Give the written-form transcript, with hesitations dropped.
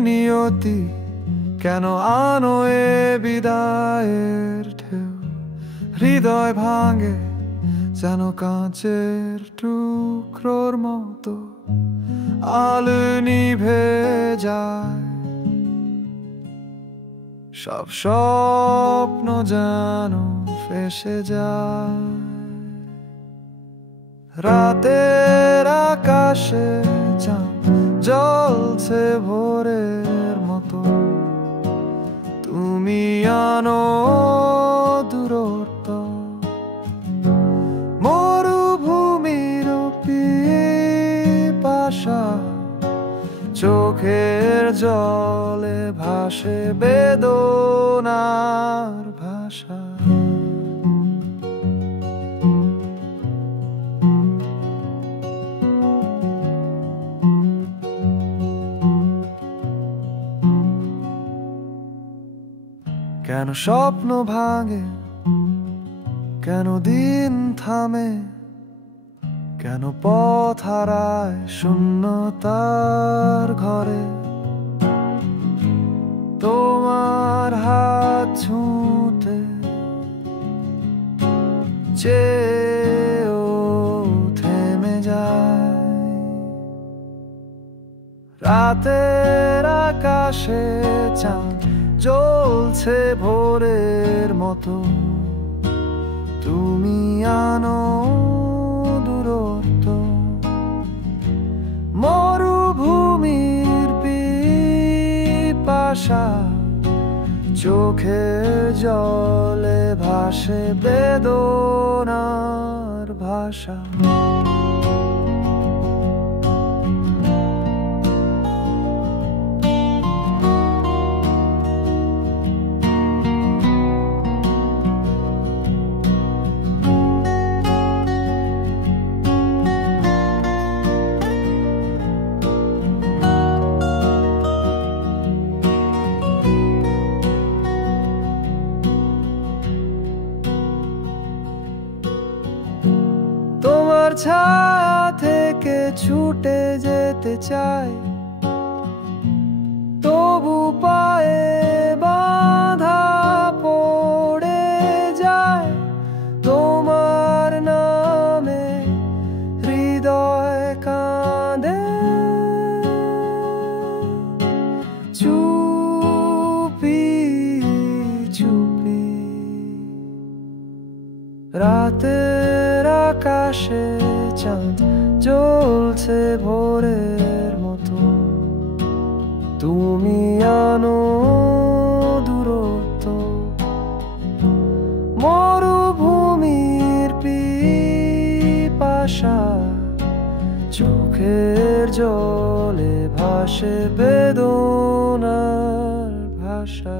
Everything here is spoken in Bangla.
নিয়তি কেন আনো এ বিদায়ের ঢেউ হৃদয় ভাঙে যেন কাঁচের টুকরোর মতো আলো নিভে যায় সব স্বপ্ন যেন ফেসে যায় রাতের আকাশে চাঁদ জ্বলছে ভোরের মতো তুমি আনো দূরত্ব মরুভূমির পিপাসা চোখের জলে ভাসে বেদনার ভাষা কেন স্বপ্ন ভাঙে কেন দিন থামে কেন পথ হারায় শূন্যতার ঘরে তোমার হাত ছুঁতে চেয়েও থেমে যায় রাতের আকাশে চাঁদ জ্বলছে ভোরের মতো তুমি আনো দূরত্ব মরুভূমির পিপাসা চোখের জলে ভাসে বেদনার ভাষা তোমার ছায়া থেকে ছুটে যেতে চাই তবু পায়ে বাঁধা পড়ে যায় তোমার নামে হৃদয় কাঁদে চুপি চুপি রাতের আকাশে চাঁদ জ্বলছে ভোরের মতো তুমি আনো দূরত্ব মরুভূমির পিপাসা চোখের জলে ভাসে বেদনার ভাষা